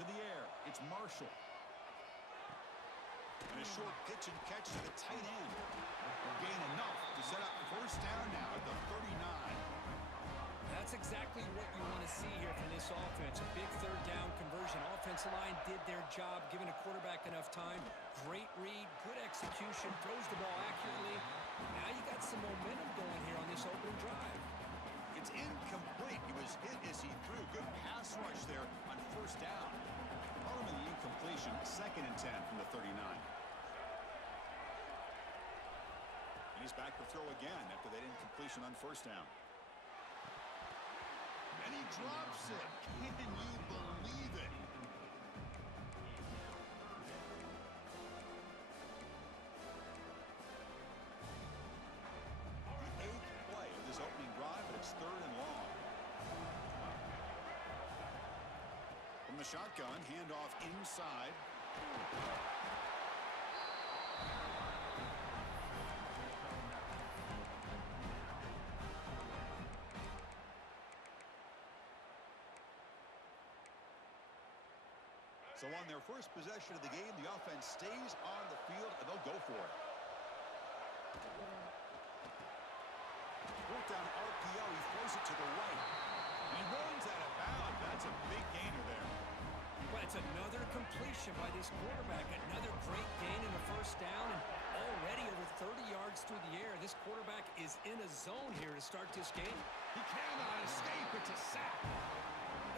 To the air, it's Marshall. And a short pitch and catch to the tight end. Gain enough to set up first down now at the 39. That's exactly what you want to see here from this offense. A big third down conversion. Offensive line did their job, giving a quarterback enough time. Great read, good execution, throws the ball accurately. Now you got some momentum going here on this opening drive. It's incomplete. He was hit as he threw. Good pass rush there on first down. Following the incompletion, 2nd and 10 from the 39. And he's back to throw again after that incompletion on first down. And he drops it. Can you believe it? The 8th play of this opening drive, but it's 3rd and long. From the shotgun, handoff inside. So on their first possession of the game, the offense stays on the field, and they'll go for it. Fourth down RPO, he throws it to the right. And he runs out of bounds. That's a big gainer there. But it's another completion by this quarterback. Another great gain in the first down, and already over 30 yards through the air. This quarterback is in a zone here to start this game. He cannot escape. It's a sack.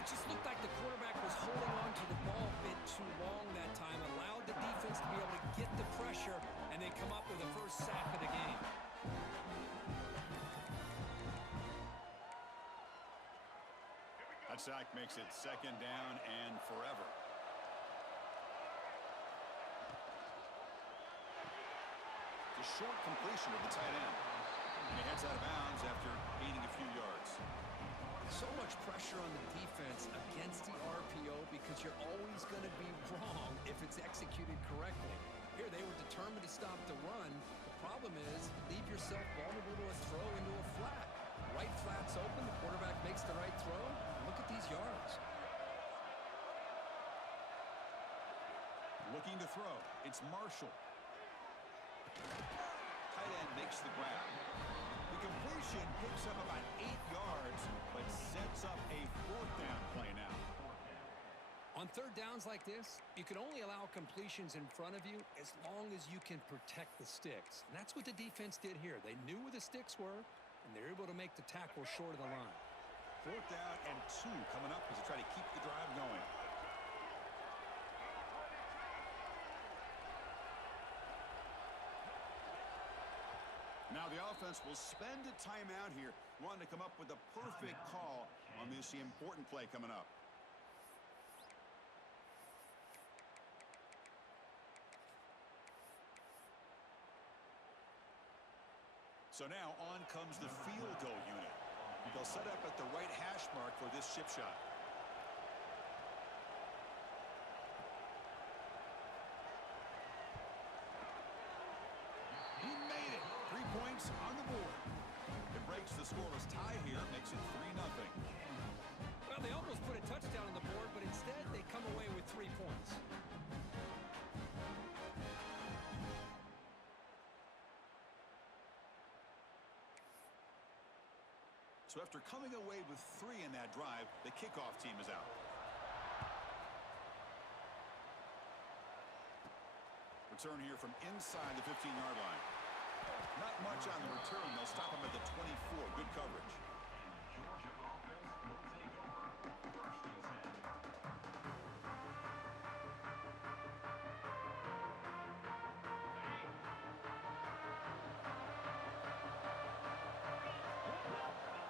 It just looked like the quarterback was holding on to the ball a bit too long that time, allowed the defense to be able to get the pressure, and they come up with the first sack of the game. That sack makes it 2nd down and forever. The short completion of the tight end. And he heads out of bounds after gaining a few yards. So much pressure on the defense against the RPO because you're always going to be wrong if it's executed correctly. Here, they were determined to stop the run. The problem is, leave yourself vulnerable to a throw into a flat. Right flat's open, the quarterback makes the right throw. Look at these yards. Looking to throw, it's Marshall. Tight end makes the grab. The completion picks up about 8 yards, but sets up a 4th down play now. On third downs like this, you can only allow completions in front of you as long as you can protect the sticks. And that's what the defense did here. They knew where the sticks were, and they're able to make the tackle short of the line. 4th down and 2 coming up as they try to keep the drive going. Now the offense will spend a timeout here, wanting to come up with the perfect call on this important play coming up. So now on comes the field goal unit. They'll set up at the right hash mark for this chip shot. He made it. 3 points on the board. It breaks the scoreless tie here, makes it 3-0. Well, they almost put a touchdown on the board, but instead they come away with 3 points. So after coming away with 3 in that drive, the kickoff team is out. Return here from inside the 15-yard line. Not much on the return. They'll stop him at the 24. Good coverage.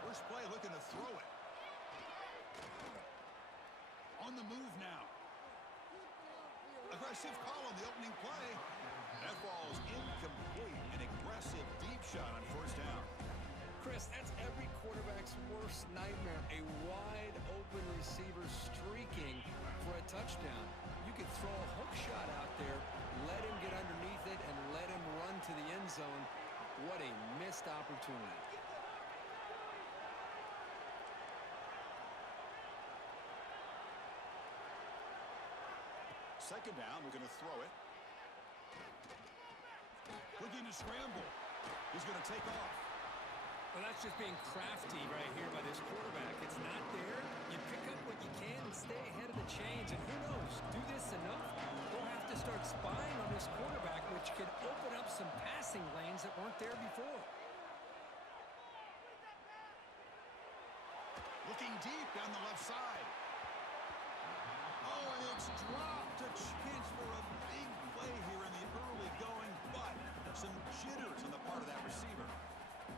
First play looking to throw it. On the move now. Aggressive call on the opening play. That ball is incomplete. An aggressive deep shot on first down. Chris, that's every quarterback's worst nightmare. A wide open receiver streaking for a touchdown. You could throw a hook shot out there, let him get underneath it, and let him run to the end zone. What a missed opportunity. second down, we're going to throw it. Looking to scramble. He's going to take off. Well, that's just being crafty right here by this quarterback. It's not there. You pick up what you can and stay ahead of the chains. And who knows, do this enough, we'll have to start spying on this quarterback, which could open up some passing lanes that weren't there before. Looking deep down the left side. Oh, and it's dropped. A chance for a big play here in the early going, but some jitters on the part of that receiver.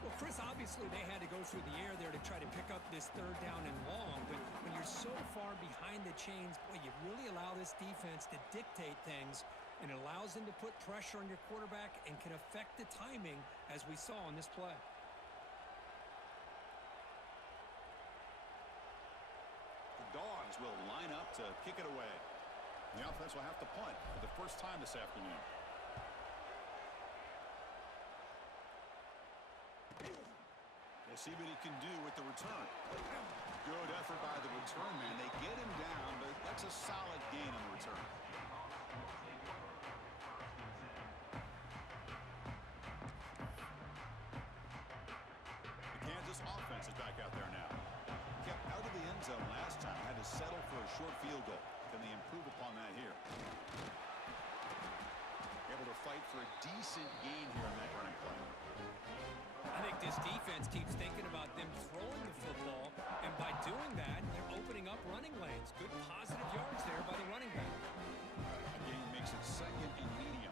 Well, Chris, obviously they had to go through the air there to try to pick up this third down and long, but when you're so far behind the chains, boy, you really allow this defense to dictate things, and it allows them to put pressure on your quarterback and can affect the timing, as we saw on this play. The Dogs will line up to kick it away. The offense will have to punt for the first time this afternoon. We'll see what he can do with the return. Good effort by the return man. They get him down, but that's a solid gain on the return. The Kansas offense is back out there now. Kept out of the end zone last time. Had to settle for a short field goal. Can they improve upon that here? Able to fight for a decent gain here in that running play. I think this defense keeps thinking about them throwing the football, and by doing that, they're opening up running lanes. Good positive yards there by the running back. Again, makes it second and medium.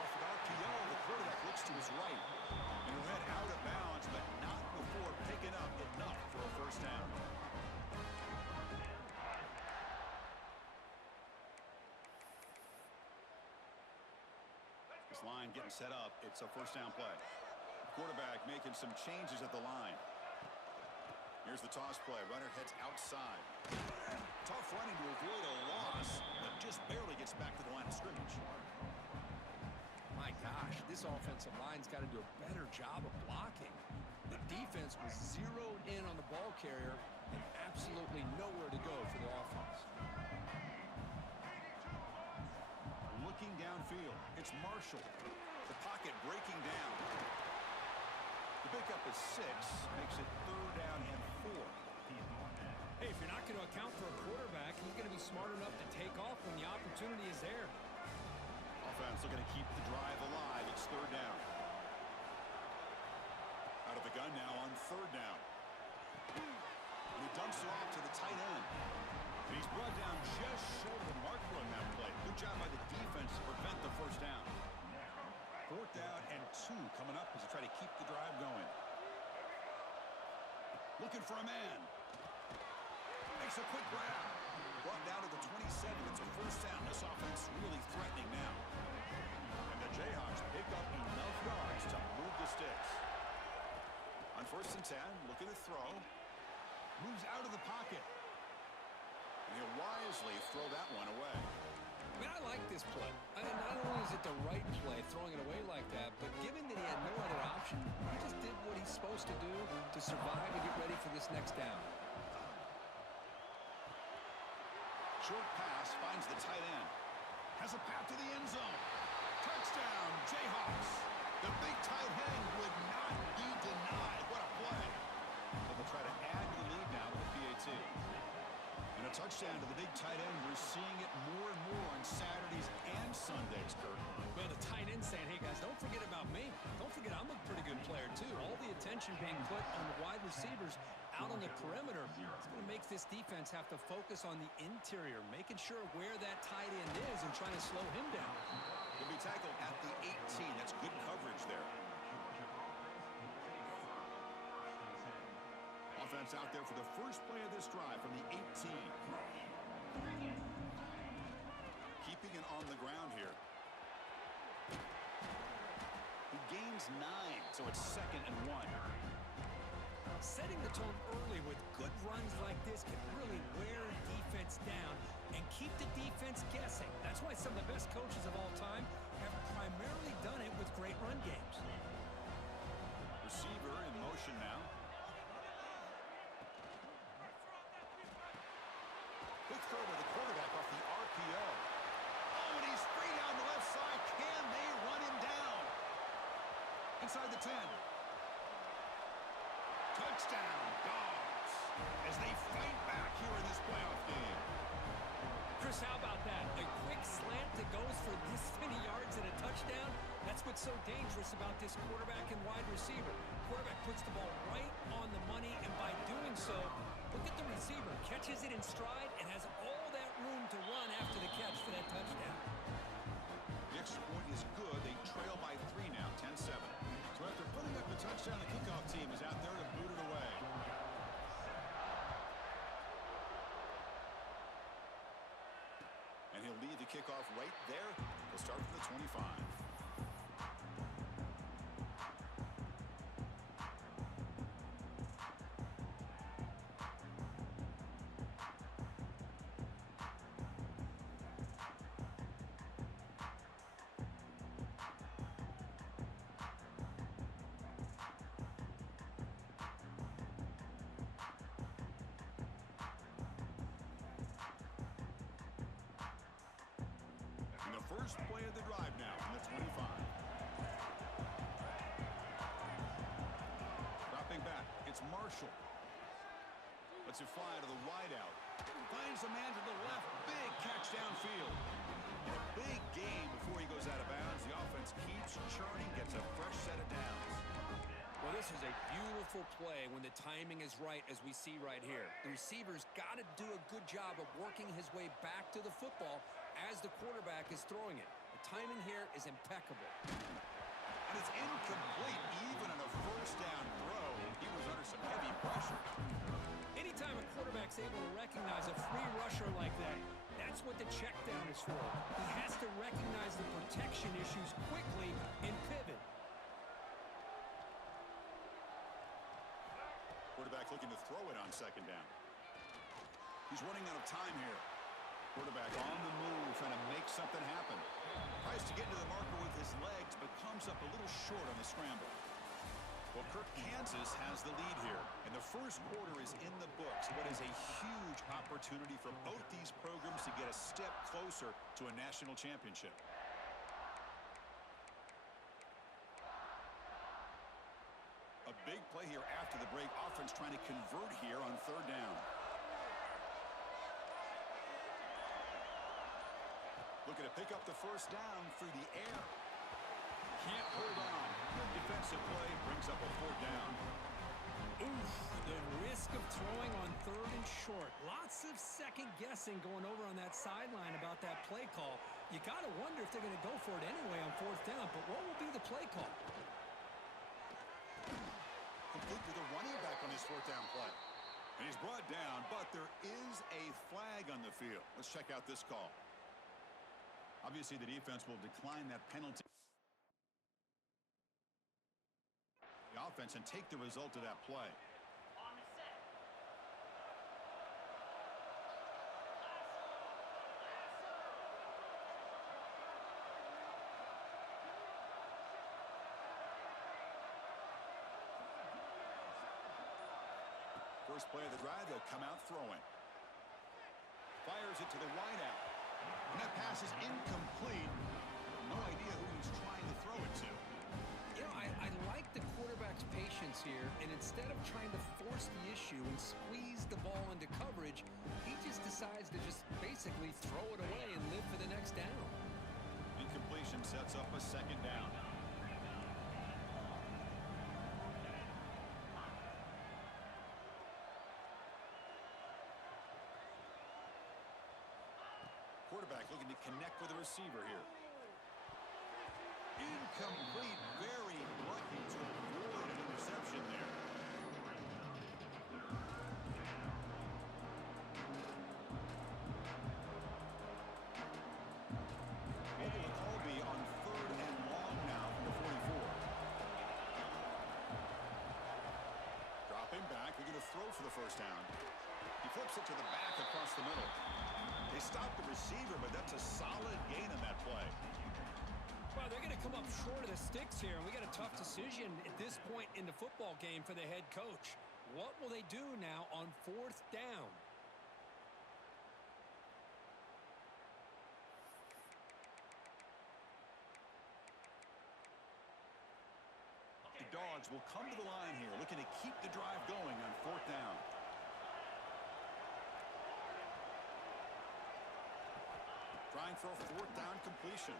Off of RPO, the quarterback looks to his right. And he'll head out of bounds, but not before picking up enough for a first down. Line getting set up. It's a first down play. Quarterback making some changes at the line. Here's the toss play. Runner heads outside. Tough running to avoid a loss, but just barely gets back to the line of scrimmage. My gosh, this offensive line's got to do a better job of blocking. The defense was zeroed in on the ball carrier and absolutely nowhere to go for the offense. Looking downfield, it's Marshall. The pocket breaking down. The pickup is 6, makes it third down and 4. Hey, if you're not going to account for a quarterback, he's going to be smart enough to take off when the opportunity is there. Offense looking to keep the drive alive. It's third down. Out of the gun now on third down. And he dumps it off to the tight end. And he's brought down just short of the marker on that play. Good job by the defense to prevent the first down. Fourth down and 2 coming up as they try to keep the drive going. Looking for a man. Makes a quick grab. Brought down to the 27. It's a first down. This offense really threatening now. And the Jayhawks pick up enough yards to move the sticks. On first and 10, looking to throw. Moves out of the pocket. And he'll wisely throw that one away. I mean, I like this play. Not only is it the right play, throwing it away like that, but given that he had no other option, he just did what he's supposed to do to survive and get ready for this next down. Short pass finds the tight end. Has a path to the end zone. Touchdown, Jayhawks. The big tight end would not be denied. What a play. But they'll try to add to the lead now with a PAT. And a touchdown to the big tight end. We're seeing it more and more on Saturdays and Sundays, Kurt. Well, the tight end saying, hey, guys, don't forget about me. Don't forget I'm a pretty good player, too. All the attention being put on the wide receivers out on the perimeter. It's going to make this defense have to focus on the interior, making sure where that tight end is and trying to slow him down. He'll be tackled at the 18. That's good coverage there. Offense out there for the first play of this drive from the 18. Keeping it on the ground here. He gains 9, so it's second and 1. Setting the tone early with good runs like this can really wear a defense down and keep the defense guessing. That's why some of the best coaches of all time have primarily done it with great run games. Receiver in motion now. inside the 10. Touchdown, Dogs, as they fight back here in this playoff game. Chris, how about that? A quick slant that goes for this many yards and a touchdown. That's what's so dangerous about this quarterback and wide receiver. Quarterback puts the ball right on the money, and by doing so, look at the receiver. Catches it in stride and has all that room to run after the catch for that touchdown. The extra point is good. They trail by 3 now, 10-7. So after putting up the touchdown, the kickoff team is out there to boot it away. And he'll lead the kickoff right there. He'll start from the 25. First play of the drive now from the 25. Dropping back, it's Marshall. Lets it fly to the wideout. Finds a man to the left. Big catch downfield. And a big game before he goes out of bounds. The offense keeps churning, gets a fresh set of downs. Well, this is a beautiful play when the timing is right, as we see right here. The receiver's got to do a good job of working his way back to the football as the quarterback is throwing it. The timing here is impeccable. And it's incomplete, even on a first down throw. He was under some heavy pressure. Anytime a quarterback's able to recognize a free rusher like that, that's what the check down is for. He has to recognize the protection issues quickly and pivot. Quarterback looking to throw it on second down. He's running out of time here. Quarterback on the move, trying to make something happen. Tries to get into the marker with his legs, but comes up a little short on the scramble. Well, Kirk, Kansas has the lead here, and the first quarter is in the books. What is a huge opportunity for both these programs to get a step closer to a national championship. A big play here after the break. Offense trying to convert here on third down. Looking to pick up the first down through the air. Can't hold on. Good defensive play brings up a fourth down. Oof, the risk of throwing on third and short. Lots of second guessing going over on that sideline about that play call. You got to wonder if they're going to go for it anyway on fourth down, but what will be the play call? Complete to the running back on his fourth down play. And he's brought down, but there is a flag on the field. Let's check out this call. Obviously, the defense will decline that penalty. The offense and take the result of that play. First play of the drive, they'll come out throwing. Fires it to the wideout. And that pass is incomplete. No idea who he's trying to throw it to. You know, I like the quarterback's patience here, and instead of trying to force the issue and squeeze the ball into coverage, he just decides to just basically throw it away and live for the next down. Incompletion sets up a second down. Quarterback looking to connect with the receiver here. Incomplete, very lucky to avoid an interception there. What will the call be on third and long now from the 44? Dropping back, looking to throw for the first down. He flips it to the back across the middle. They stopped the receiver, but that's a solid gain on that play. Well, they're going to come up short of the sticks here, and we got a tough decision at this point in the football game for the head coach. What will they do now on fourth down? Bulldogs will come to the line here, looking to keep the drive going on 4th down. Trying for a 4th down completion.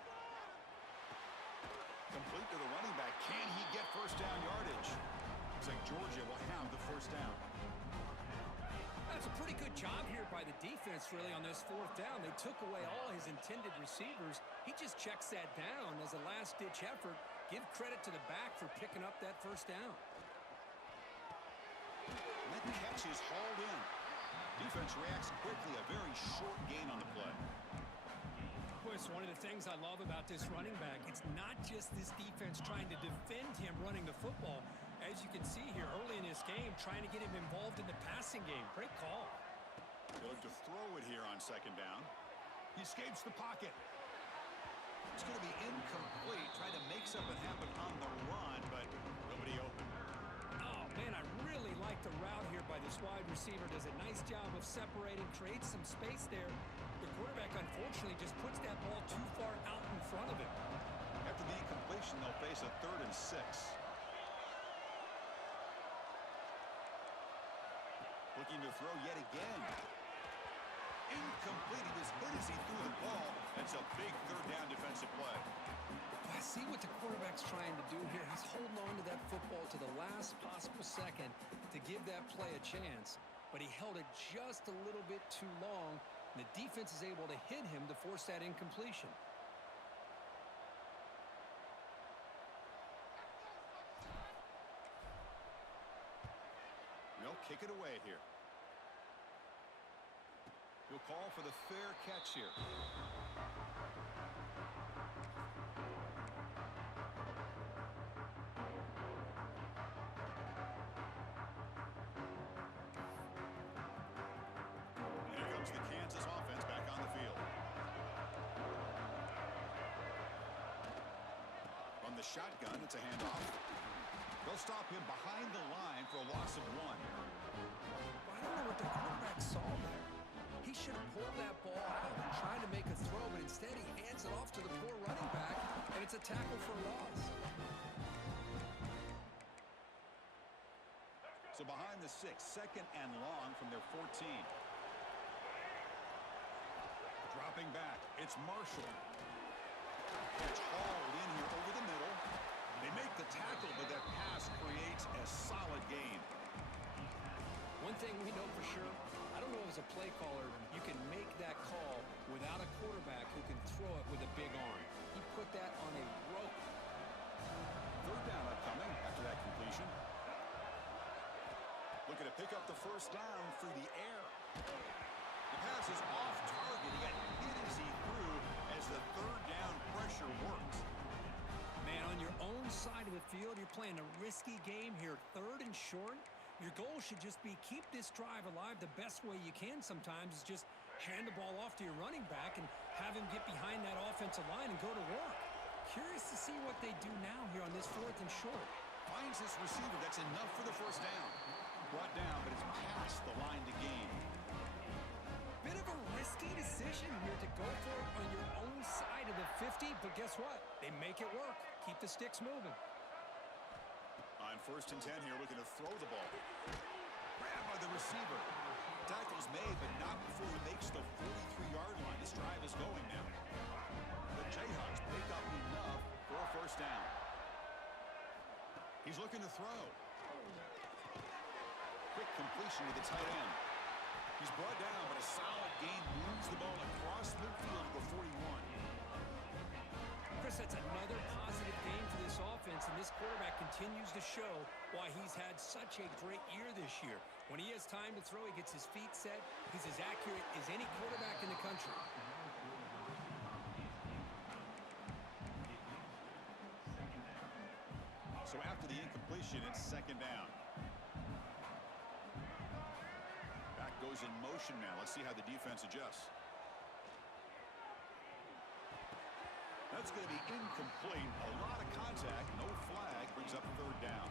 Complete to the running back. Can he get first down yardage? Looks like Georgia will have the first down. That's a pretty good job here by the defense, really, on this 4th down. They took away all his intended receivers. He just checks that down as a last-ditch effort. Give credit to the back for picking up that first down. That catch is hauled in. Defense reacts quickly. A very short gain on the play. It's one of the things I love about this running back. It's not just this defense trying to defend him running the football. As you can see here early in this game, trying to get him involved in the passing game. Great call. They look to throw it here on 2nd down. He escapes the pocket. It's going to be incomplete. Trying to make something happen on the run, but nobody open. Oh, man, I really like the route here by this wide receiver. Does a nice job of separating, creates some space there. The quarterback, unfortunately, just puts that ball too far out in front of him. After the incompletion, they'll face a 3rd and 6. Looking to throw yet again. Incomplete. He was hit as he threw the ball. That's a big 3rd down defensive play. I see what the quarterback's trying to do here. He's holding on to that football to the last possible second to give that play a chance. But he held it just a little bit too long. And the defense is able to hit him to force that incompletion. They'll kick it away here. He'll call for the fair catch here. And here comes the Kansas offense back on the field. From the shotgun, it's a handoff. They'll stop him behind the line for a loss of 1. I don't know what the quarterback saw there. He should have pulled that ball out and tried to make a throw, but instead he hands it off to the poor running back, and it's a tackle for a loss. So behind the 6, 2nd and long from their 14. Dropping back, it's Marshall. It's hauled in here over the middle. They make the tackle, but that pass creates a solid gain. One thing we know for sure, I don't know as a play caller, you can make that call without a quarterback who can throw it with a big arm. He put that on a rope. 3rd down upcoming after that completion. Looking to pick up the first down through the air. The pass is off target. He got hit as he threw as the 3rd down pressure works. Man, on your own side of the field, you're playing a risky game here. 3rd and short. Your goal should just be keep this drive alive. The best way you can sometimes is just hand the ball off to your running back and have him get behind that offensive line and go to work. Curious to see what they do now here on this 4th and short. Finds this receiver. That's enough for the first down. Brought down, but it's past the line to gain. Bit of a risky decision here to go for it on your own side of the 50, but guess what? They make it work. Keep the sticks moving. On 1st and 10 here, looking to throw the ball. Grabbed by the receiver. Tackle's made, but not before he makes the 43-yard line. This drive is going now. The Jayhawks pick up enough for a first down. He's looking to throw. Quick completion to the tight end. He's brought down, but a solid gain moves the ball across midfield to the 41. Chris, that's another positive game for this offense, and this quarterback continues to show why he's had such a great year this year. When he has time to throw, he gets his feet set. He's as accurate as any quarterback in the country. So after the incompletion, it's 2nd down. Back goes in motion now. Let's see how the defense adjusts. That's going to be incomplete. A lot of contact. No flag. Brings up 3rd down.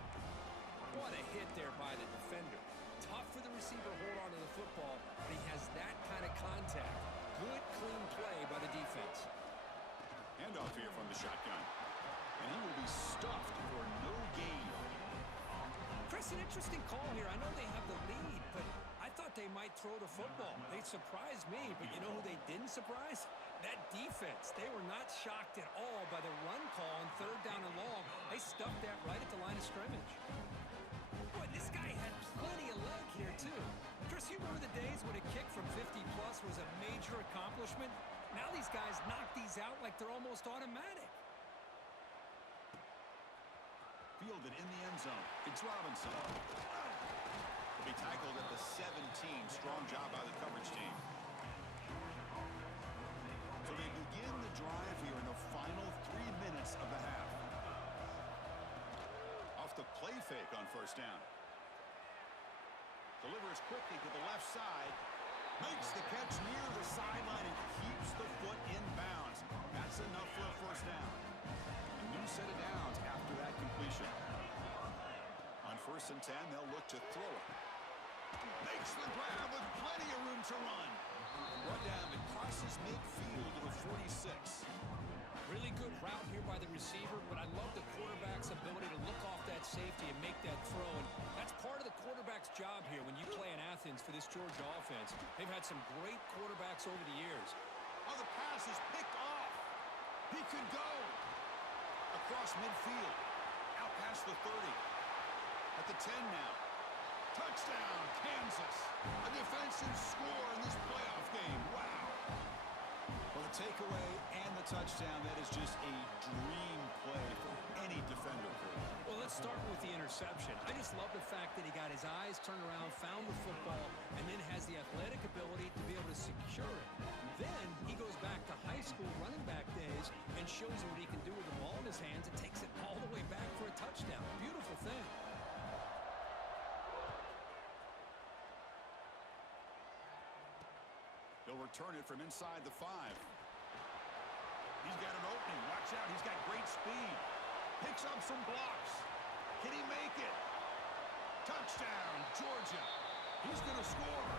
What a hit there by the defender. Tough for the receiver to hold on to the football, but he has that kind of contact. Good, clean play by the defense. Handoff here from the shotgun. And he will be stuffed for no gain. Chris, an interesting call here. I know they have the lead, but I thought they might throw the football. They surprised me, but you know who they didn't surprise? That defense. They were not shocked at all by the run call on 3rd down and long. They stuffed that right at the line of scrimmage. Boy, this guy had plenty of leg here, too. Chris, you remember the days when a kick from 50-plus was a major accomplishment? Now these guys knock these out like they're almost automatic. Fielded in the end zone. It's Robinson. Will be tackled at the 17. Strong job by the coverage team. So they begin the drive here in the final 3 minutes of the half. Off the play fake on 1st down. Delivers quickly to the left side. Makes the catch near the sideline and keeps the foot in bounds. That's enough for a 1st down. A new set of downs after that completion. On 1st and 10, they'll look to throw it. Makes the grab with plenty of room to run. Run down that crosses midfield to the 46. Really good route here by the receiver, but I love the quarterback's ability to look off that safety and make that throw. And that's part of the quarterback's job here when you play in Athens for this Georgia offense. They've had some great quarterbacks over the years. Oh, the pass is picked off. He could go. Across midfield. Out past the 30. At the 10 now. Touchdown, Kansas. A defensive score in this playoff game. Wow. Well, the takeaway and the touchdown, that is just a dream play for any defender. Well, let's start with the interception. I just love the fact that he got his eyes turned around, found the football, and then has the athletic ability to be able to secure it. Then he goes back to high school running back days and shows you what he can do with the ball in his hands and takes it all the way back for a touchdown. Beautiful thing. They'll return it from inside the 5. He's got an opening. Watch out. He's got great speed. Picks up some blocks. Can he make it? Touchdown, Georgia. He's going to score.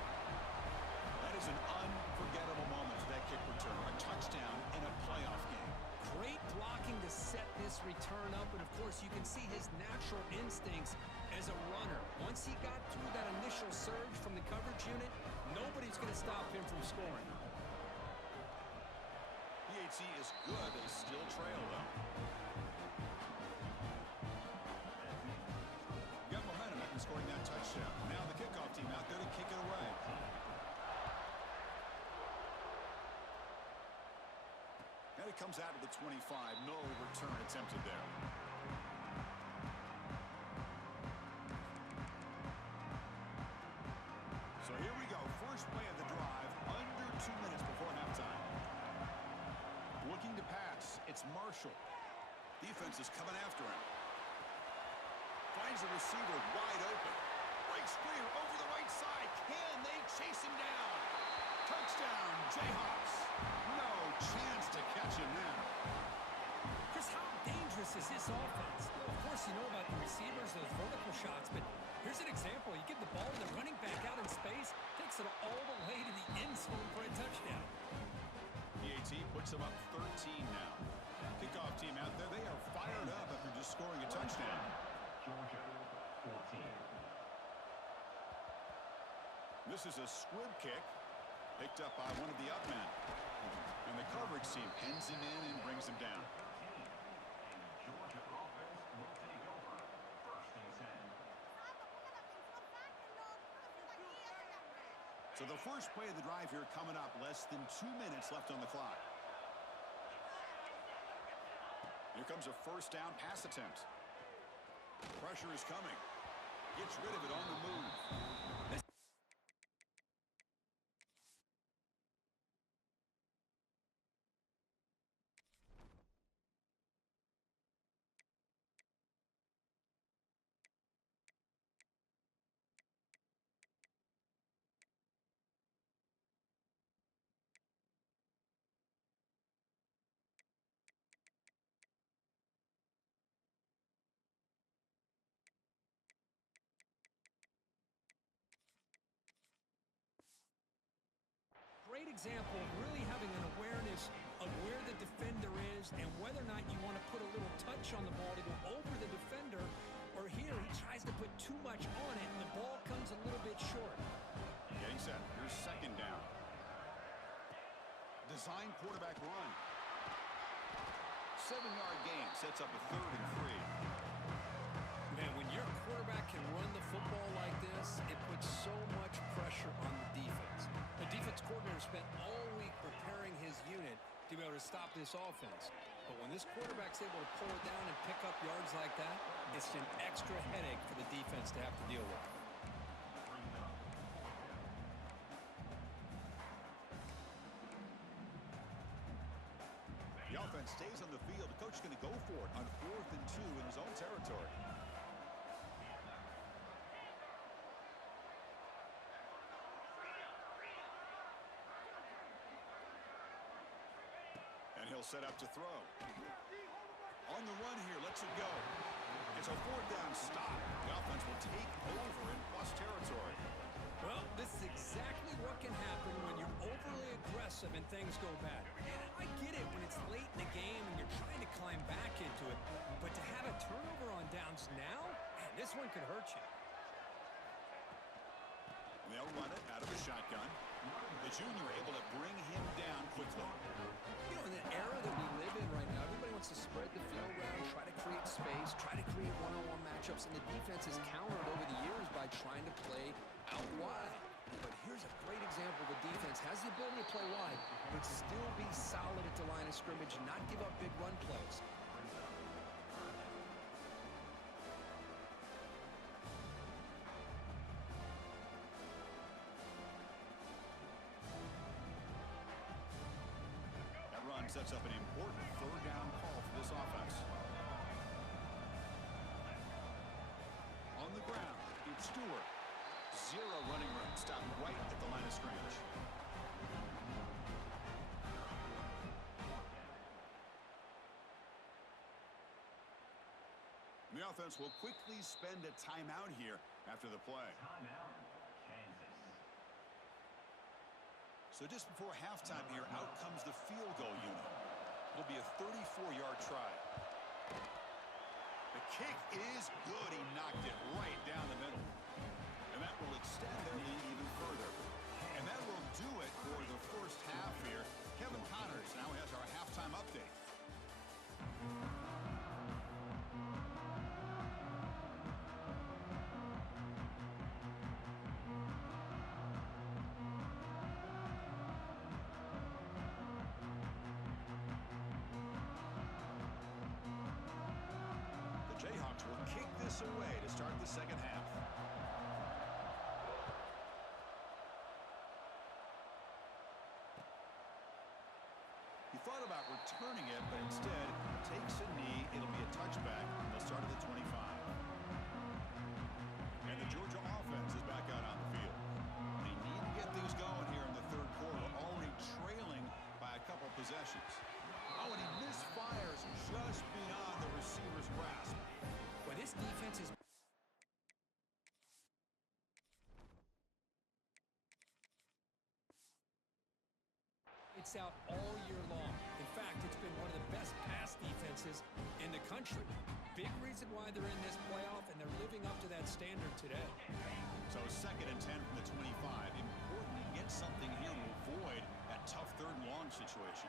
That is an unforgettable moment for that kick return. A touchdown in a playoff game. Great blocking to set this return up, and of course you can see his natural instincts as a runner. Once he got through that initial surge from the coverage unit, nobody's going to stop him from scoring. PHC is good. They still trail, though. Got momentum after scoring that touchdown. Now the kickoff team out there to kick it away. And it comes out of the 25. No return attempted there. So here we go. First play of the drive. Under 2 minutes before halftime. Looking to pass. It's Marshall. Defense is coming after him. Finds a receiver wide open. Breaks free over the right side. Can they chase him down? Touchdown, Jayhawks. No chance to catch him now. Chris, how dangerous is this offense? Well, of course, you know about the receivers, those vertical shots, but here's an example. You give the ball to the running back out in space, takes it all the way to the end zone for a touchdown. PAT puts them up 13 now. Kickoff team out there. They are fired up after just scoring a touchdown. Georgia, 14. This is a squib kick picked up by one of the up men. And the coverage team pins him in and brings him down. Georgia offense will take over 1st and 10. So the first play of the drive here coming up. Less than 2 minutes left on the clock. Here comes a 1st down pass attempt. Pressure is coming. Gets rid of it on the move. Great example of really having an awareness of where the defender is and whether or not you want to put a little touch on the ball to go over the defender Or here, he tries to put too much on it, and the ball comes a little bit short. Getting set. Here's second down. Design quarterback run. 7-yard gain sets up a 3rd and 3. Man, when your quarterback can run the football like this, it puts so much pressure on the defense. The defense coordinator spent all week preparing his unit to be able to stop this offense. But when this quarterback's able to pull it down and pick up yards like that, it's an extra headache for the defense to have to deal with. The offense stays on the field. The coach is going to go for it on 4th and 2 in his own territory. And he'll set up to throw. On the run here, lets it go. It's a 4th down stop. The offense will take over in plus territory. Well, this is exactly what can happen when you're overly aggressive and things go bad. And I get it when it's late in the game and you're trying to climb back into it. But to have a turnover on downs now, man, this one could hurt you. They'll run it out of the shotgun. The junior able to bring him down quickly. You know, in the era that we live in right now, everybody wants to spread the field around, try to create space, try to create one-on-one matchups, and the defense has countered over the years by trying to play out wide. But here's a great example. The defense has the ability to play wide, but still be solid at the line of scrimmage and not give up big run plays. Sets up an important 3rd down call for this offense. On the ground, it's Stewart. 0 running room. Stopped right at the line of scrimmage. The offense will quickly spend a timeout here after the play. Timeout, Kansas. So just before halftime here, out comes the field goal unit. It'll be a 34-yard try. The kick is good. He knocked it right down the middle. And that will extend their lead even further. And that will do it for the first half here. Kevin Connors now has our halftime update. Jayhawks will kick this away to start the second half. He thought about returning it, but instead takes a knee. It'll be a touchback. They'll start at the 25. And the Georgia offense is back out on the field. They need to get things going here in the 3rd quarter, already trailing by a couple possessions. Oh, and he misfires just beyond the receiver's grasp. Well, this defense is... It's out all year long. In fact, it's been one of the best pass defenses in the country. Big reason why they're in this playoff, and they're living up to that standard today. So 2nd and 10 from the 25. Important to get something here to avoid that tough 3rd and long situation.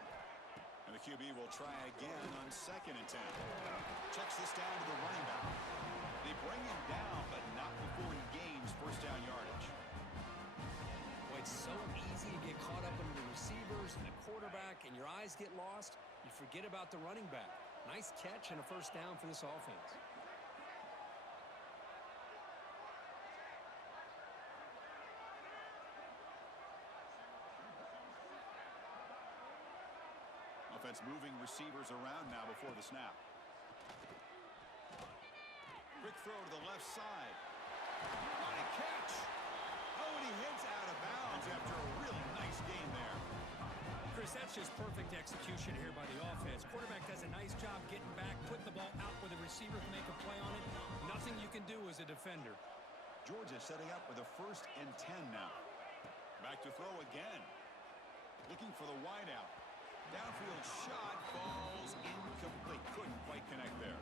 And the QB will try again on 2nd and 10. Checks this down to the running back. They bring him down, but not before he gains 1st down yardage. Boy, it's so easy to get caught up in the receivers and the quarterback, and your eyes get lost. You forget about the running back. Nice catch and a 1st down for this offense. Offense moving receivers around now before the snap. Quick throw to the left side. What a catch! Oh, and he heads out of bounds after a really nice gain there. Chris, that's just perfect execution here by the offense. Quarterback does a nice job getting back, putting the ball out where the receiver can make a play on it. Nothing you can do as a defender. Georgia setting up with a 1st and 10 now. Back to throw again. Looking for the wideout. Downfield shot falls incomplete. Couldn't quite connect there.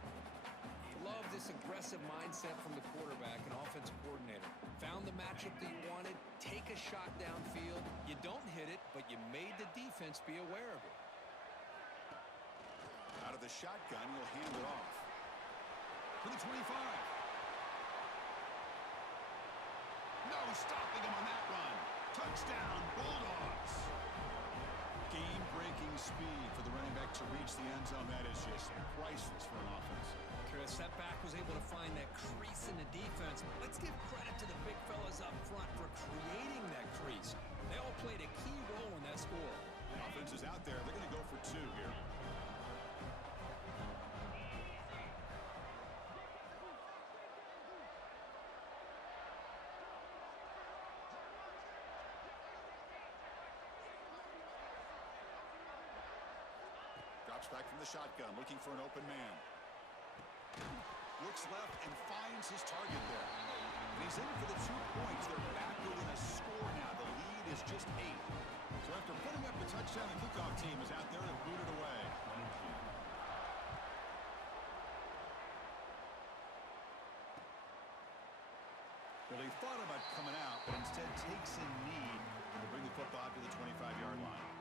Love this aggressive mindset from the quarterback and offensive coordinator. Found the matchup that you wanted, take a shot downfield. You don't hit it, but you made the defense be aware of it. Out of the shotgun, he'll hand it off. To the 25. No stopping him on that run. Touchdown, Bulldogs. Game-breaking speed for the running back to reach the end zone. That is just priceless for an offense. Chris, that back was able to find that crease in the defense. Let's give credit to the big fellas up front for creating that crease. They all played a key role in that score. The offense is out there. They're going to go for 2 here. Drops back from the shotgun, looking for an open man. Looks left and finds his target there. And he's in for the 2 points. They're back within a score now. The lead is just 8. So after putting up the touchdown, the kickoff team is out there to boot it away. Well, he thought about coming out, but instead takes a knee to bring the football to the 25-yard line.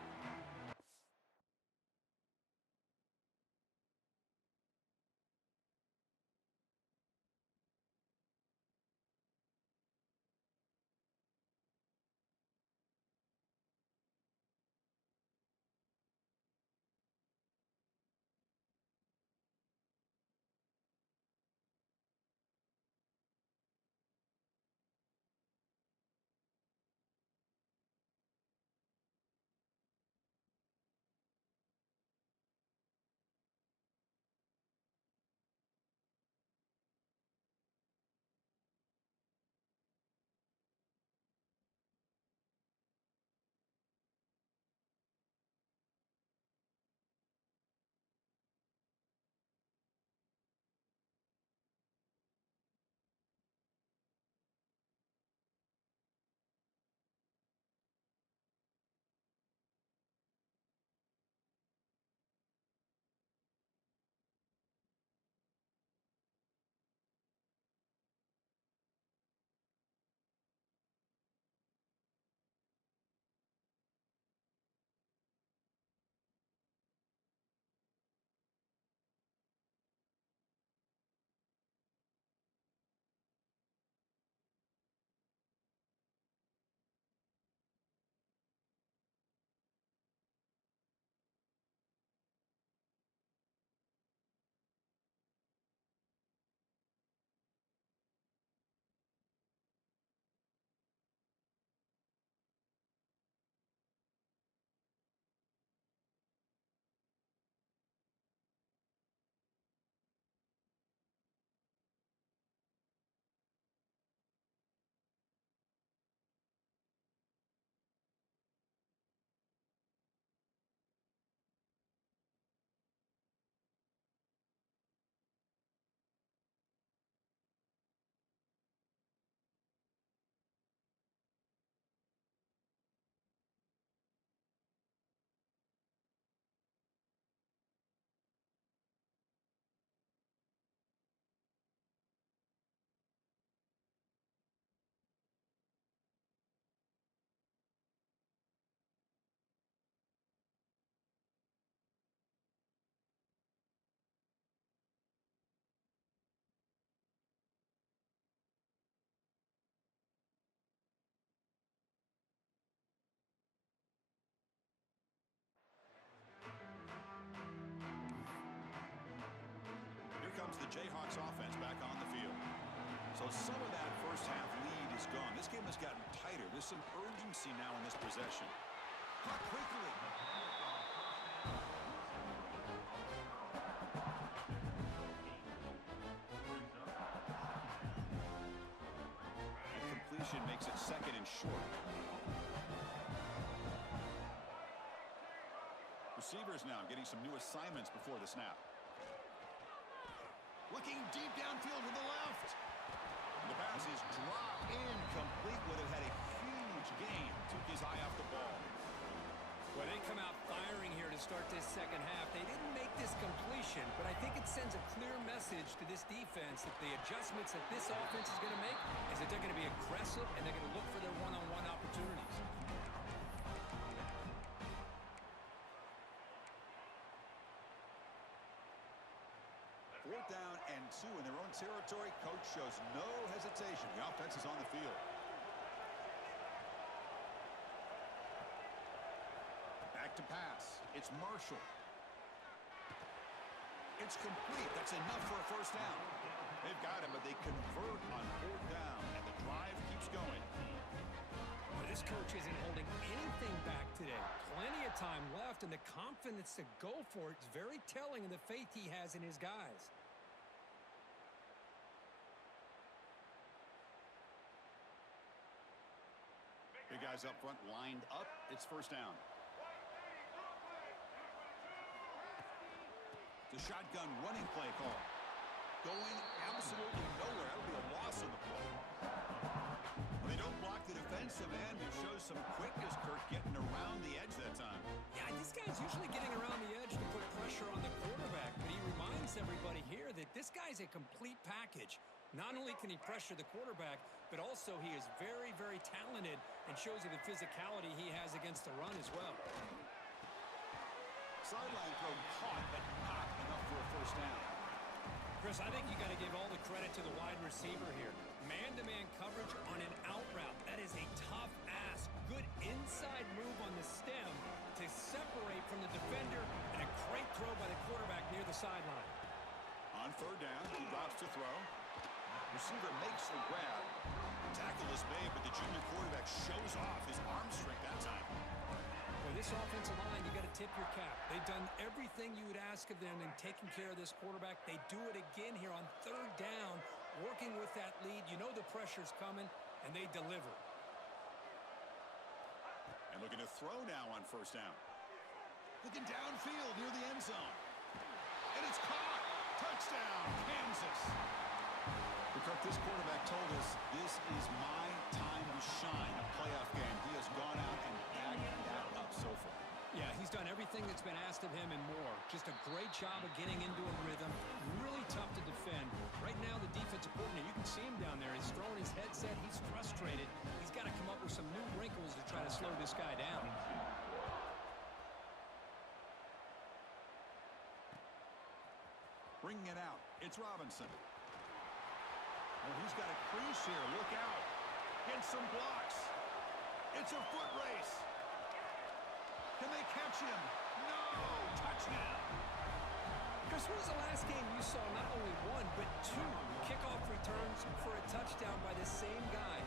The Jayhawks offense back on the field. So some of that first half lead is gone. This game has gotten tighter. There's some urgency now in this possession. Caught quickly. The completion makes it 2nd and short. Receivers now getting some new assignments before the snap. Looking deep downfield to the left. The pass is dropped incomplete. Would have had a huge gain. Took his eye off the ball. Well, they come out firing here to start this second half. They didn't make this completion, but I think it sends a clear message to this defense that the adjustments that this offense is going to make is that they're going to be aggressive and they're going to look for their one-on-one opportunities. Fourth down and 2 in their own territory. Coach shows no hesitation. The offense is on the field. Back to pass. It's Marshall. It's complete. That's enough for a first down. They've got him, but they convert on fourth down, and the drive keeps going. Well, this coach isn't holding anything back today. Plenty of time left, and the confidence to go for it is very telling of the faith he has in his guys. Big guys up front lined up. It's first down. The shotgun running play call. Going absolutely nowhere. That'll be a loss on the play. They don't block the defensive end. It shows some quickness, Kirk, getting around the edge that time. Yeah, this guy's usually getting around the edge to put pressure on the quarterback, but he reminds everybody here that this guy's a complete package. Not only can he pressure the quarterback, but also he is very, very talented and shows you the physicality he has against the run as well. Sideline throw caught, but not enough for a first down. Chris, I think you got to give all the credit to the wide receiver here. Man-to-man coverage on an out route. That is a tough ask. Good inside move on the stem to separate from the defender, and a great throw by the quarterback near the sideline. On third down, he drops to throw. Receiver makes the grab. Tackle is made, but the junior quarterback shows off his arm strength that time. Well, this offensive line, you got to tip your cap. They've done everything you would ask of them in taking care of this quarterback. They do it again here on third down, working with that lead. You know the pressure's coming, and they deliver. And looking to throw now on first down. Looking downfield near the end zone. And it's caught. Touchdown, Kansas. Kirk, this quarterback told us this is my time to shine, a playoff game. He has gone out and backed that up so far. Yeah, he's done everything that's been asked of him and more. Just a great job of getting into a rhythm. Really tough to defend. Right now, the defensive coordinator, you can see him down there. He's throwing his headset. He's frustrated. He's got to come up with some new wrinkles to try to slow this guy down. Bringing it out. It's Robinson. Oh, he's got a crease here. Look out. Gets some blocks. It's a foot race. Can they catch him? No! Touchdown. Chris, when was the last game you saw not only one, but two kickoff returns for a touchdown by the same guy?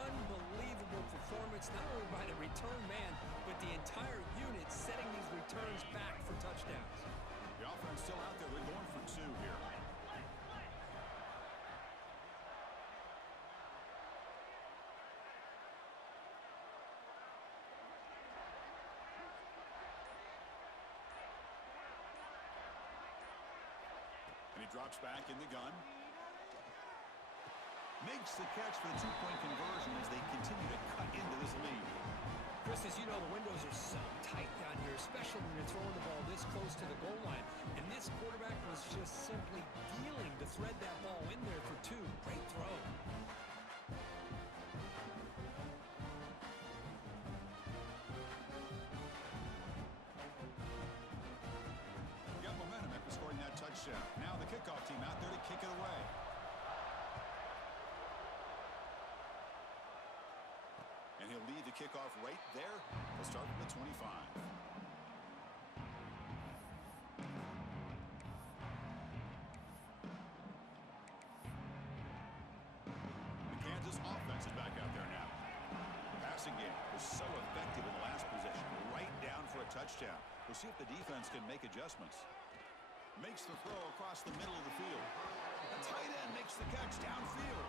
Unbelievable performance, not only by the return man, but the entire unit setting these returns back for touchdowns. The offense still out there. They're going for two here. And he drops back in the gun. Makes the catch for the two-point conversion as they continue to cut into this lead. Chris, as you know, the windows are so tight down here, especially when you're throwing the ball this close to the goal line. And this quarterback was just simply dealing to thread that ball in there for two. Great throw. Got momentum after scoring that touchdown. Now the kickoff team out there to kick it away. And he'll lead the kickoff right there. They'll start from the 25. The Kansas offense is back out there now. The passing game was so effective in the last possession, right down for a touchdown. We'll see if the defense can make adjustments. Makes the throw across the middle of the field. The tight end makes the catch downfield.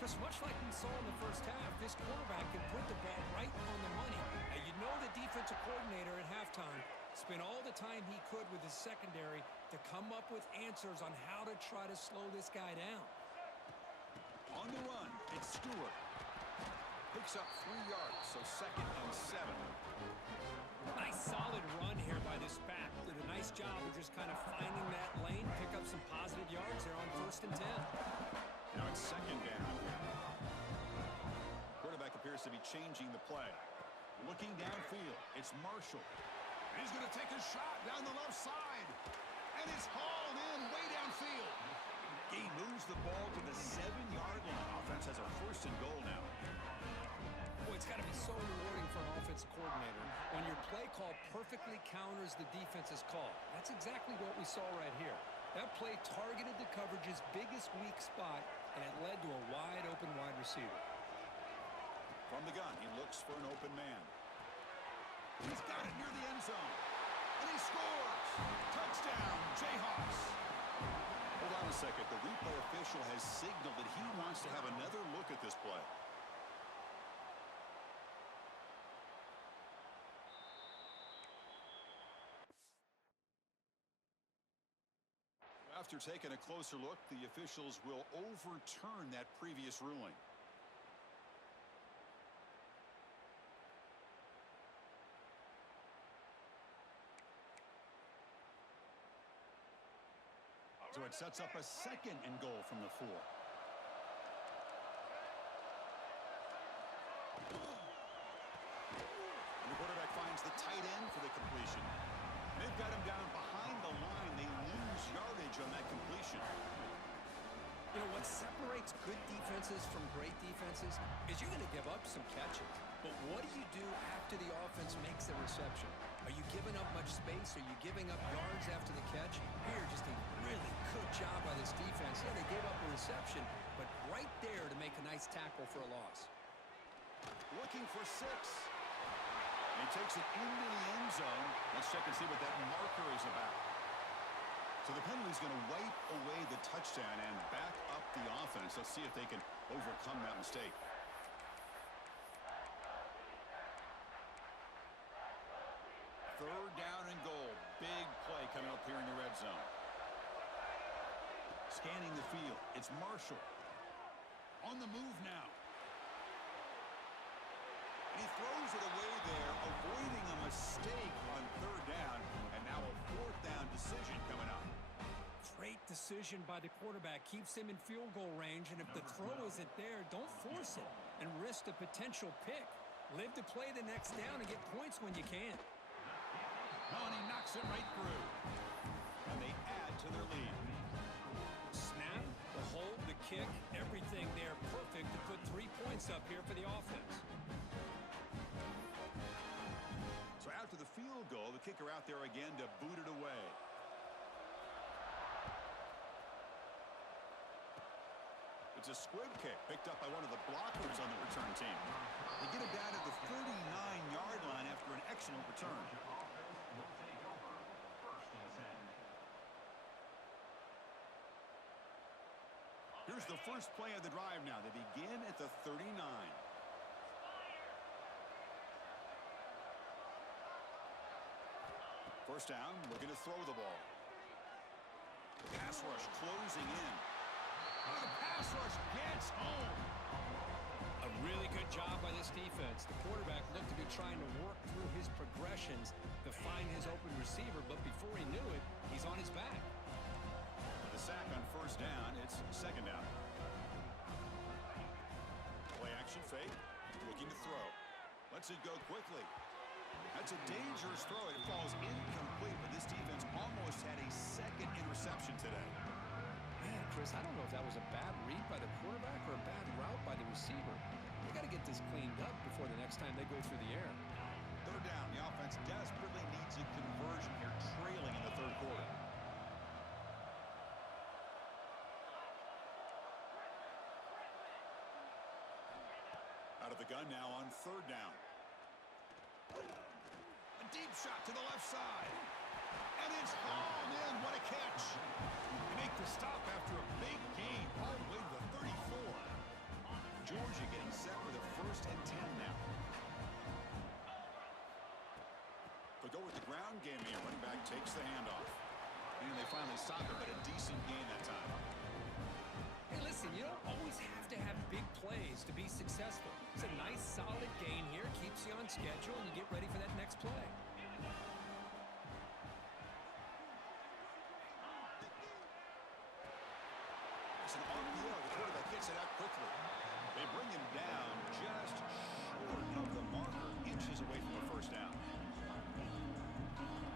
Chris, much like we saw in the first half, this quarterback can put the ball right on the money. Now, you know the defensive coordinator at halftime spent all the time he could with his secondary to come up with answers on how to try to slow this guy down. On the run, it's Stewart. Picks up 3 yards, so 2nd and 7. Nice solid run here by this back. Did a nice job of just kind of finding that lane, pick up some positive yards there on 1st and 10. Now it's 2nd down. Quarterback appears to be changing the play. Looking downfield, it's Marshall. And he's going to take a shot down the left side. And it's hauled in way downfield. He moves the ball to the 7-yard line. Offense has a 1st and goal now. Boy, it's got to be so rewarding for an offensive coordinator when your play call perfectly counters the defense's call. That's exactly what we saw right here. That play targeted the coverage's biggest weak spot, and it led to a wide-open wide receiver. From the gun, he looks for an open man. He's got it near the end zone. And he scores! Touchdown, Jayhawks! Hold on a second. The replay official has signaled that he wants to have another look at this play. After taking a closer look, the officials will overturn that previous ruling. So it sets up a 2nd and goal from the 4. And the quarterback finds the tight end for the completion. They've got him down behind the line. They lose yardage on that completion. You know, what separates good defenses from great defenses is you're going to give up some catches. But what do you do after the offense makes the reception? Are you giving up much space? Are you giving up yards after the catch? Here, just a really good job by this defense. Yeah, they gave up a reception, but right there to make a nice tackle for a loss. Looking for 6. He takes it into the end zone. Let's check and see what that marker is about. So the penalty's going to wipe away the touchdown and back up the offense. Let's see if they can overcome that mistake. 3rd down and goal. Big play coming up here in the red zone. Scanning the field. It's Marshall. On the move now. He throws it away there, avoiding a mistake on 3rd down. And now a 4th down decision coming up. Great decision by the quarterback. Keeps him in field goal range, and if the throw isn't there, don't force it and risk a potential pick. Live to play the next down and get points when you can. Oh, and he knocks it right through. And they add to their lead. Snap, the hold, the kick, everything there perfect to put 3 points up here for the offense. So after the field goal, the kicker out there again to boot it away. It's a squib kick picked up by one of the blockers on the return team. They get it down at the 39-yard line after an excellent return. Here's the first play of the drive now. They begin at the 39. First down, looking to throw the ball. Pass rush closing in. Oh, the pass rush gets home. A really good job by this defense. The quarterback looked to be trying to work through his progressions to find his open receiver, but before he knew it, he's on his back. With a sack on 1st down, it's 2nd down. Play action fake, looking to throw. Lets it go quickly. That's a dangerous throw. It falls incomplete, but this defense almost had a 2nd interception today. Man, Chris, I don't know if that was a bad read by the quarterback or a bad route by the receiver. They got to get this cleaned up before the next time they go through the air. 3rd down. The offense desperately needs a conversion here, trailing in the 3rd quarter. Out of the gun now on 3rd down. A deep shot to the left side. And it's hauled in. What a catch. They make the stop after a big gain all the way to the 34. Georgia getting set for the 1st and 10 now. They'll go with the ground game here. Running back takes the handoff. And they finally stop it, but a decent gain that time. Hey, listen, you don't always have to have big plays to be successful. It's a nice, solid gain here. Keeps you on schedule, and you get ready for that next play. It's an RPO. The quarterback gets it out quickly. They bring him down just short of the marker, inches away from a first down.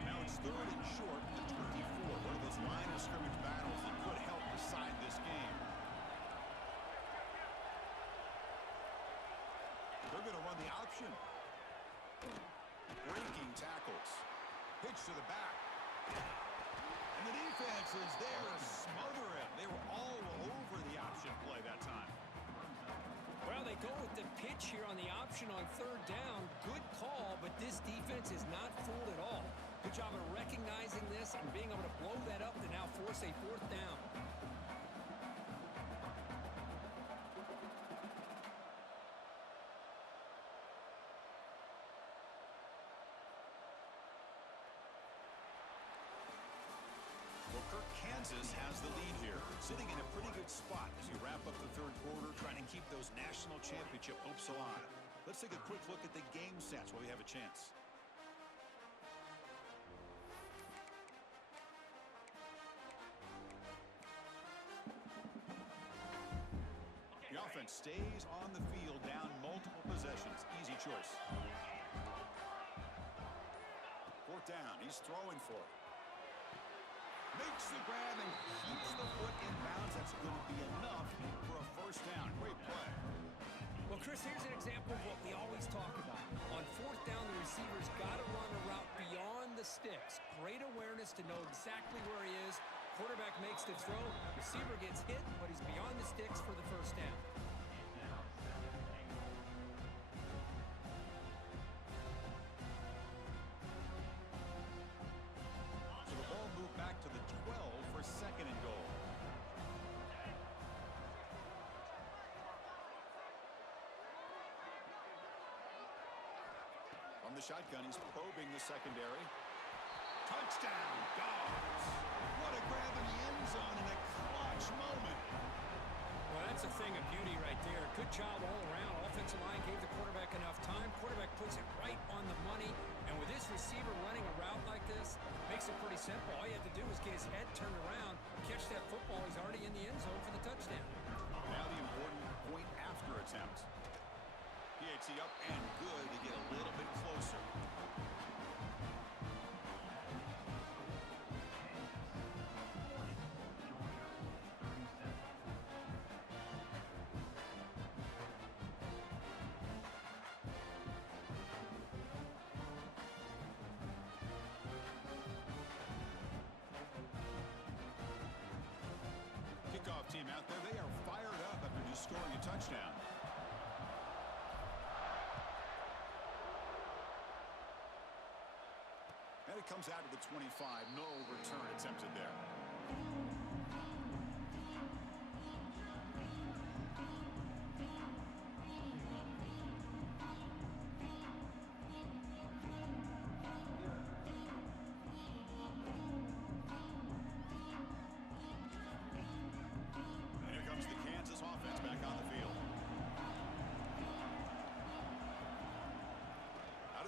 Now it's third and short at 24. One of those line of scrimmage battles that could help decide this game. They're going to run the option. Breaking tackles. Pitch to the back. And the defense is there to smother him. They were all over the option play that time. Well, they go with the pitch here on the option on third down. Good call, but this defense is not fooled at all. Good job of recognizing this and being able to blow that up to now force a fourth down. Kansas has the lead here, sitting in a pretty good spot as you wrap up the third quarter, trying to keep those national championship hopes alive. Let's take a quick look at the game stats while we have a chance. The offense stays on the field, down multiple possessions. Easy choice. Fourth down, he's throwing for it. Makes the grab and keeps the foot in bounds. That's going to be enough for a first down. Great play. Well, Chris, here's an example of what we always talk about. On fourth down, the receiver's got to run a route beyond the sticks. Great awareness to know exactly where he is. Quarterback makes the throw. Receiver gets hit, but he's beyond the sticks for the first down. Second and goal. From the shotgun, he's probing the secondary. Touchdown, Dogs. What a grab in the end zone in a clutch moment. Well, that's a thing of beauty right there. Good job all around. Offensive line gave the quarterback enough time. Quarterback puts it right on the money. And with this receiver running a route like this, makes it pretty simple. All you have to do is get his head turned around, catch that football. He's already in the end zone for the touchdown. Now the important point after attempt. PAT up and good to get a little bit closer. Kickoff team out there. They are fired up after just scoring a touchdown. And it comes out to the 25. No return attempted there.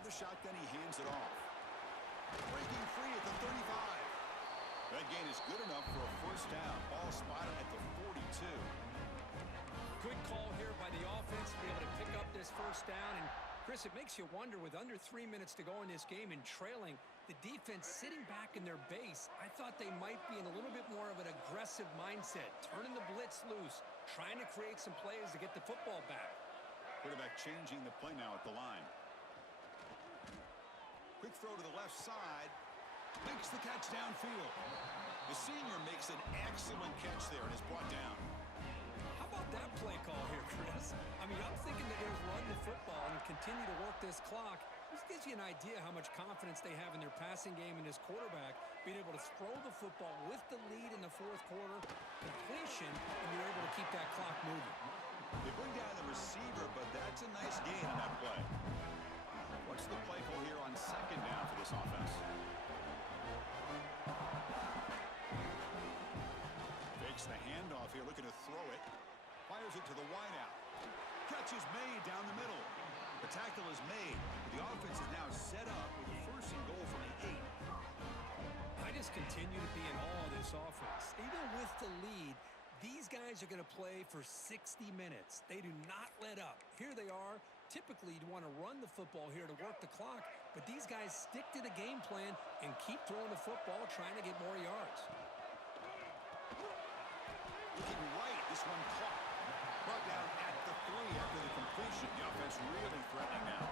Shotgun, he hands it off. Breaking free at the 35. That gain is good enough for a first down. Ball spotted at the 42. Good call here by the offense to be able to pick up this first down. And Chris, it makes you wonder, with under 3 minutes to go in this game and trailing, the defense sitting back in their base, I thought they might be in a little bit more of an aggressive mindset, turning the blitz loose, trying to create some plays to get the football back. Quarterback changing the play now at the line. Quick throw to the left side. Makes the catch downfield. The senior makes an excellent catch there and is brought down. How about that play call here, Chris? I mean, I'm thinking they're going to run the football and continue to work this clock. This gives you an idea how much confidence they have in their passing game and this quarterback being able to throw the football with the lead in the fourth quarter, completion, and you're able to keep that clock moving. They bring down the receiver, but that's a nice gain on that play. What's the play call here on second down for this offense? Fakes the handoff here, looking to throw it. Fires it to the wideout. Catch catch is made down the middle. The tackle is made. The offense is now set up with a 1st and goal from the 8. I just continue to be in awe of this offense. Even with the lead, these guys are going to play for 60 minutes. They do not let up. Here they are. Typically, you'd want to run the football here to work the clock, but these guys stick to the game plan and keep throwing the football, trying to get more yards. Looking right, this one caught. Brought down at the 3 after the completion. The offense really threatening now.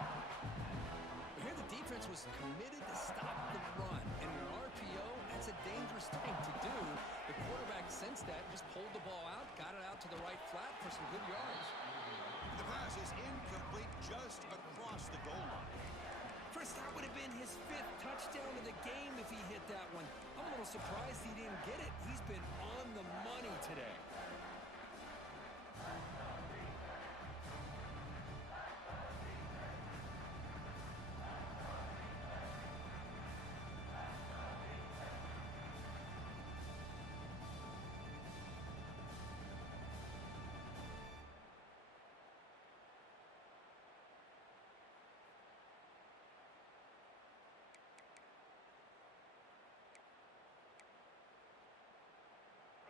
But here the defense was committed to stop the run. And in an RPO, that's a dangerous thing to do. The quarterback sensed that, just pulled the ball out, got it out to the right flat for some good yards. The pass is incomplete just across the goal line. Chris, that would have been his 5th touchdown of the game if he hit that one. I'm a little surprised he didn't get it. He's been on the money today.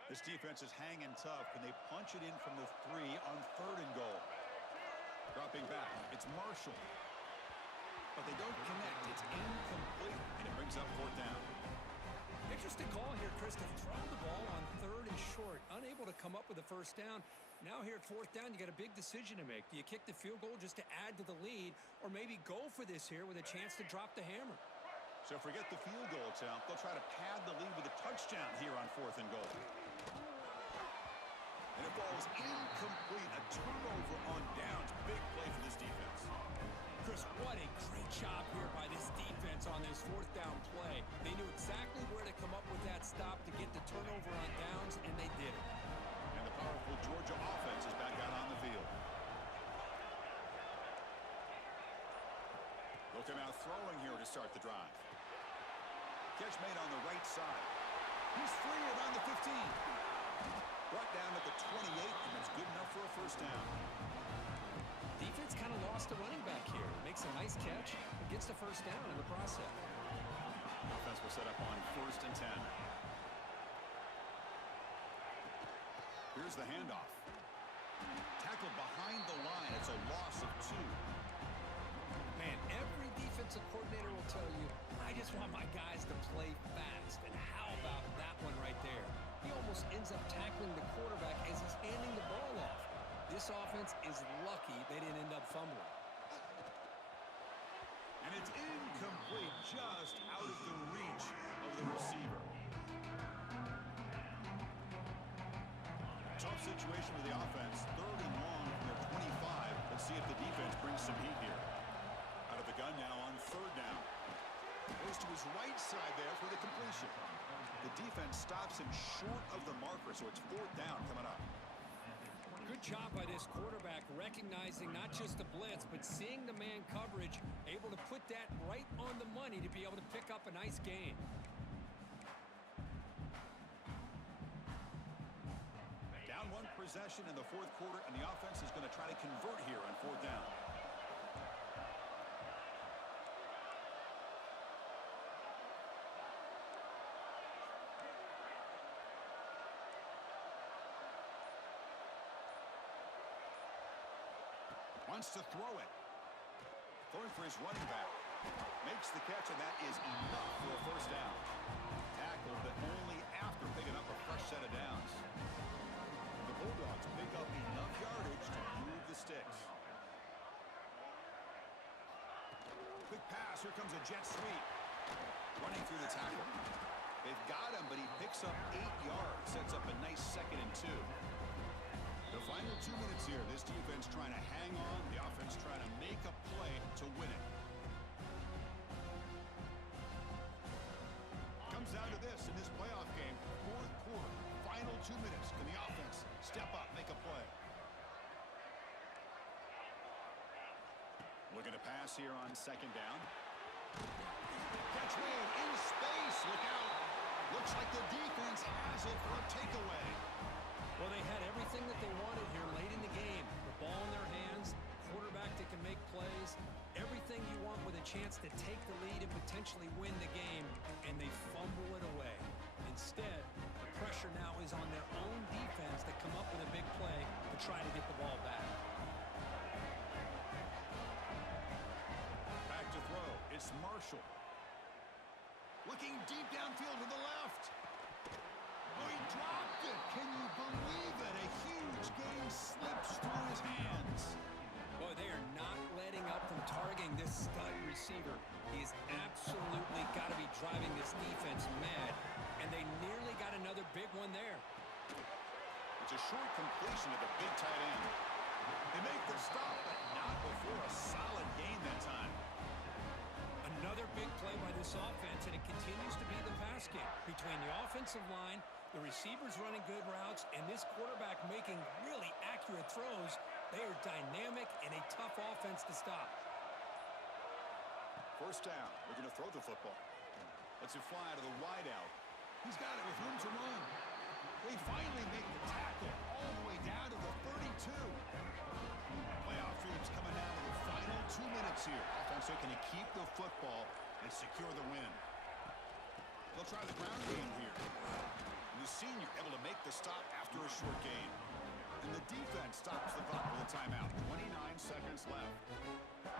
This defense is hanging tough. Can they punch it in from the 3 on 3rd and goal? Dropping back, it's Marshall. But they don't connect. It's incomplete, and it brings up 4th down. Interesting call here, Chris, to throw the ball on 3rd and short. Unable to come up with a 1st down. Now here at 4th down, you got a big decision to make. Do you kick the field goal just to add to the lead, or maybe go for this here with a chance to drop the hammer? So forget the field goal attempt. They'll try to pad the lead with a touchdown here on 4th and goal. And it falls incomplete. A turnover on downs. Big play for this defense. Chris, what a great job here by this defense on this 4th down play. They knew exactly where to come up with that stop to get the turnover on downs, and they did it. And the powerful Georgia offense is back out on the field. They'll come out throwing here to start the drive. Catch made on the right side. He's free around the 15. Brought down at the 28, and that's good enough for a 1st down. Defense kind of lost the running back here. Makes a nice catch, but gets the 1st down in the process. Offense will set up on 1st and 10. Here's the handoff. Tackled behind the line. It's a loss of 2. Man, every defensive coordinator will tell you, I just want my guys to play fast. And how about that one right there? He almost ends up tackling the quarterback as he's handing the ball off. This offense is lucky they didn't end up fumbling. And it's incomplete, just out of the reach of the receiver. Tough situation for the offense. 3rd and long from their 25. Let's see if the defense brings some heat here. Out of the gun now on 3rd down. Goes to his right side there for the completion. The defense stops him short of the marker, so it's 4th down coming up. Good job by this quarterback, recognizing not just the blitz, but seeing the man coverage, able to put that right on the money to be able to pick up a nice gain. Down 1 possession in the 4th quarter, and the offense is going to try to convert here on 4th down. Wants to throw it. Throwing for his running back. Makes the catch, and that is enough for a 1st down. Tackled, but only after picking up a fresh set of downs. The Bulldogs pick up enough yardage to move the sticks. Quick pass. Here comes a jet sweep. Running through the tackle. They've got him, but he picks up 8 yards. Sets up a nice 2nd and 2. The final 2 minutes here. This defense trying to hang on. The offense trying to make a play to win it. Comes down to this in this playoff game. 4th quarter. Final 2 minutes. Can the offense step up, make a play? Looking to pass here on 2nd down. Catch made in space. Look out. Looks like the defense has it for a takeaway. Well, they had everything that they wanted here late in the game. The ball in their hands, quarterback that can make plays. Everything you want with a chance to take the lead and potentially win the game, and they fumble it away. Instead, the pressure now is on their own defense to come up with a big play to try to get the ball back. Back to throw. It's Marshall. Looking deep downfield to the left. Oh, he dropped it. Can you believe it? A huge gain slips through his hands. Boy, they are not letting up from targeting this stud receiver. He's absolutely got to be driving this defense mad, and they nearly got another big one there. It's a short completion to the big tight end. They make the stop, but not before a solid gain that time. Another big play by this offense, and it continues to be the pass game. Between the offensive line, the receivers running good routes, and this quarterback making really accurate throws, they are dynamic and a tough offense to stop. First down. Looking to throw the football. Lets it fly to the wide out. He's got it with room to run. They finally make the tackle all the way down to the 32. Playoff dreams coming down to the final 2 minutes here. Offense looking to keep the football and secure the win. They'll try the ground game here. And the senior able to make the stop after a short gain. And the defense stops the clock with a timeout. 29 seconds left.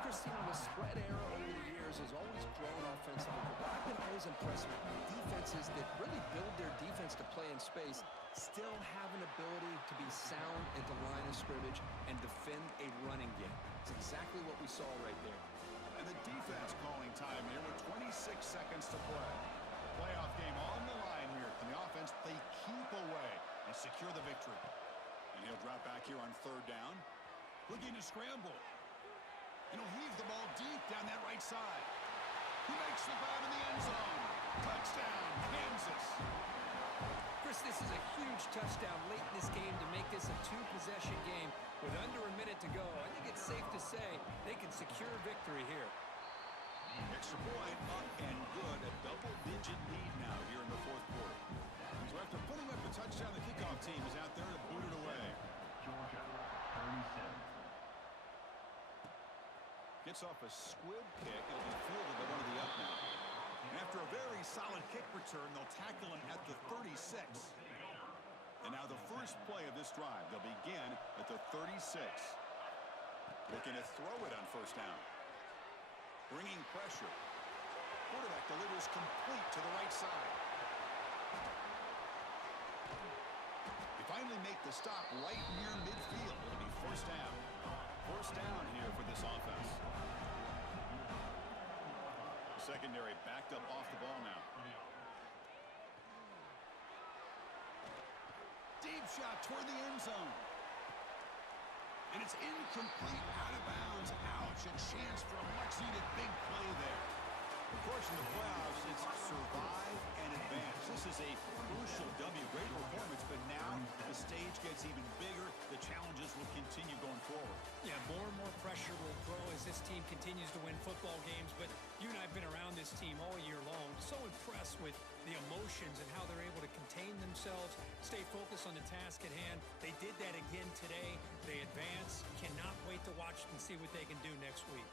Christine, the spread era over the years has always grown offensively, but I've been always impressed with defenses that really build their defense to play in space, still have an ability to be sound at the line of scrimmage and defend a running game. It's exactly what we saw right there. And the defense calling time here with 26 seconds to play. Playoff game on the line here. And the offense, they keep away and secure the victory. And he'll drop back here on third down. Looking to scramble. And he'll heave the ball deep down that right side. He makes the grab in the end zone. Touchdown, Kansas. Chris, this is a huge touchdown late in this game to make this a two-possession game with under a minute to go. I think it's safe to say they can secure victory here. Extra point up and good. A double-digit lead now here in the fourth quarter. So after putting up the touchdown, the kickoff team is out there to boot it away. Georgia, 37. Gets off a squib kick. It'll be fielded by one of the up now. And after a very solid kick return, they'll tackle him at the 36. And now the first play of this drive, they'll begin at the 36. Looking to throw it on first down. Bringing pressure. Quarterback delivers complete to the right side. They finally make the stop right near midfield. It'll be first down. First down here for this offense. The secondary backed up off the ball now. Deep shot toward the end zone. And it's incomplete, out of bounds. Ouch, a chance for a much-needed big play there. Of course, in the playoffs, it's survive and advance. This is a crucial W. Great performance, but now the stage gets even bigger. The challenges will continue going forward. Yeah, more and more pressure will grow as this team continues to win football games, but you and I have been around this team all year long. So impressed with the emotions and how they're able to contain themselves, stay focused on the task at hand. They did that again today. They advance. Cannot wait to watch and see what they can do next week.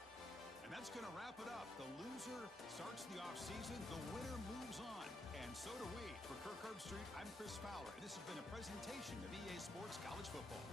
And that's going to wrap it up. The loser starts the offseason. The winner moves on. And so do we. For Kirk Herbstreit, I'm Chris Fowler. This has been a presentation of EA Sports College Football.